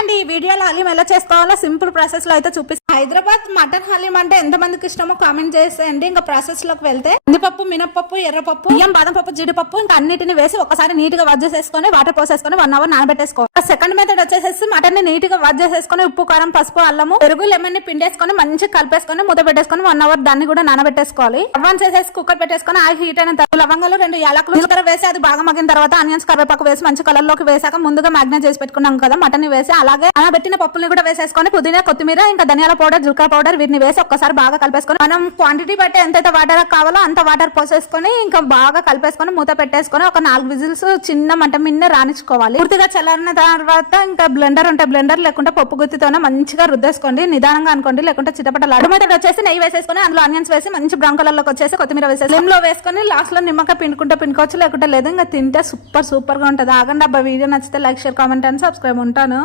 And ఈ వీడియోలో హలీం ఎలా చేసుకోవాలో సింపుల్ ప్రాసెస్ లో అయితే చూపిస్తాను. హైదరాబాద్ మటన్ హలీం అంటే ఎంత మందికి ఇష్టమో కామెంట్ చేసేయండి. ఇంకా ప్రాసెస్ లోకి వెళ్తే కందిపప్పు, మినపప్పు, ఎర్రపప్పు, బియ్యం, బాదం పప్పు, జీడిపప్పు ఇంకా అన్నిటిని వేసి ఒకసారి నీట్ గా వాష్ చేసేసుకొని వాటర్ పోసేసుకొని 1 అవర్ నానబెట్టేసుకోవాలి. సెకండ్ మెథడ్ వచ్చేసి మటన్ ని నీట్ గా వాష్ చేసేసుకొని ఉప్పు, కారం, పసుపు, అల్లము, పెరుగు, లెమన్ ని పిండేసుకొని మంచిగా కలిపేసుకొని మూత పెట్టేసుకొని 1 అవర్ దాన్ని కూడా నానబెట్టేసుకోవాలి. అడ్వాన్స్ చేసేసి కుక్కర్ పెట్టేసుకొని ఆయిల్ హీట్ అయిన తర్వాత లవంగాలు, 2 యాలకులు, జీలకర్ర వేసి అది బాగా మగ్గిన తర్వాత ఆనియన్స్, కరివేపాకు వేసి మంచి కలర్ లోకి వేసాక ముందుగా మ్యాగ్నేట్ చేసి పెట్టుకున్నాం కదా మటన్ ని వేసి అలాగే పెట్టిన పప్పుల్ని కూడా వేసేసుకొని పుదీనా, కొత్తిమీర, ఇంకా ధనియాల పౌడర్, జీలకర్ర పౌడర్ వీటిని వేసి ఒక్కసారి బాగా కలిపేసుకొని మనం క్వాంటిటీ బట్టి ఎంతైతే వాటర్ కావాలో అంత వాటర్ పోసేసుకొని ఇంకా బాగా కలిపేసుకొని మూత పెట్టేసుకొని ఒక 4 విజిల్స్ చిన్న మంట మీద రాణించుకోవాలి. పూర్తిగా చల్లారిన తర్వాత ఇంకా బ్లెండర్ ఉంటే బ్లెండర్ లేకుంటే పప్పు గుత్తితోనే మంచిగా రుద్దేసుకోండి. నిదానంగా అనుకోండి లేకుంటే చిటపటలు. అడుగు మీద వచ్చేసి నెయ్యి వేసేసుకొని అందులో ఆనియన్స్ వేసి మంచి బ్రౌన్ కలర్ లోకి వచ్చేసి కొత్తిమీర వేసేసి ఫ్లేమ్ లో వేసుకొని లాస్ట్ లో నిమ్మకాయ పిండుకుంటే పిండుకోవచ్చు లేకుంటే లేదు. ఇంకా తింటే సూపర్ గా ఉంటది. ఆగండి అబ్బా. వీడియో నచ్చితే like, share, comment and subscribe. ఉంటాను.